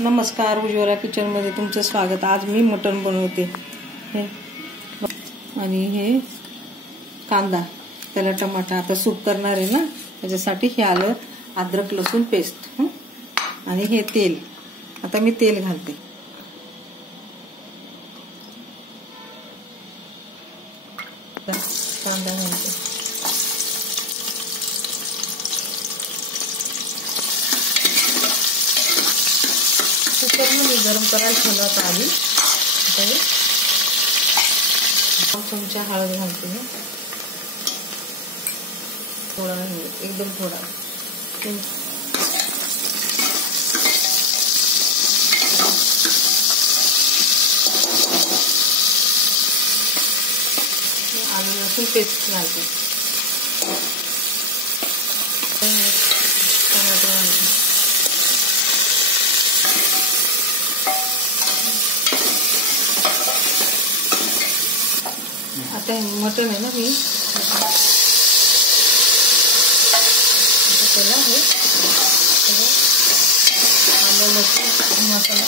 नमस्कार, उज्ज्वला किचनमध्ये तुमचं स्वागत। आज मी मटण बनवते आणि हे कांदा, त्याला टमाटा, आता सूप करणार आहे ना त्याच्यासाठी हे आलं, अद्रक लसूण पेस्ट आणि हे तेल। आता मी तेल घालते। कांदा घालते, कुकर मी गरम करायला ठेवला होता आधी। आता चमचा हळद घालते, थोडा एकदम थोडा, आलं लसूण पेस्ट घालते, टोमॅटो घालते, आता मटण आहे ना मी त्याला हे आलं लसूण मसाला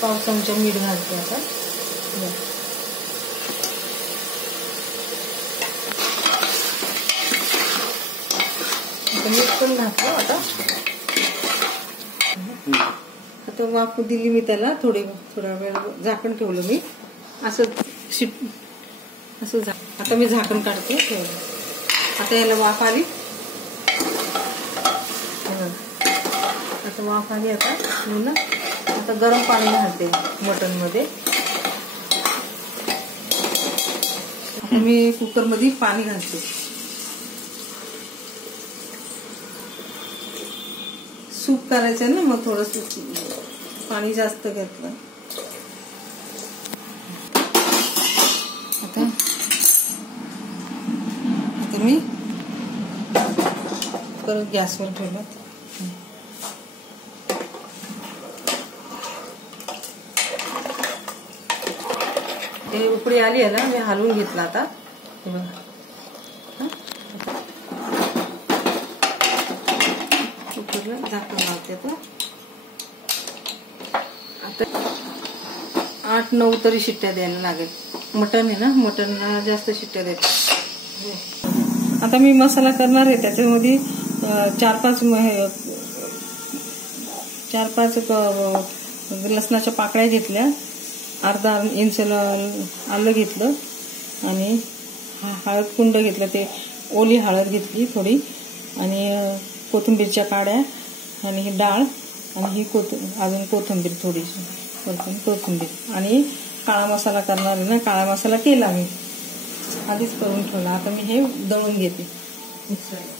पाव चमचा मीठ घालते। आता मीठ पण घातलं। आता वाफ दिली मी त्याला, थोडा वेळ झाकण ठेवलं मी असं आता मी झाकण काढते ठेवलं। आता याला वाफ आली, आता वाफ आली। आता मी ना आता गरम पाणी घालते मटण मध्ये। आता मी कुकर मध्ये पाणी घालते, सूप करायचं ना, मग थोडस पाणी जास्त घेतलं। आता मी परत गॅसवर ठेवलं। ते उकळी आली आहे ना, मी हलवून घेतला। आता हे बघा, कुकरला झाकण लावते। आता 8-9 तरी शिट्ट्या द्यायला लागेल। मटण आहे ना, मटणला जास्त शिट्ट्या द्यायच्या। आता मी मसाला करणार आहे, त्याच्यामध्ये 4-5 लसणाच्या पाकळ्या घेतल्या, अर्धा इंच आलं घेतलं आणि हळद कुंड घेतलं, ते ओली हळद घेतली थोडी, आणि कोथिंबीरच्या काड्या आणि ही डाळ आणि ही अजून कोथिंबीर थोडीशी, कोथिंबीर आणि काळा मसाला करणार आहे ना, काळा मसाला केला मी आधीच करून ठेवला। आता मी हे दळून घेते मिक्सरला।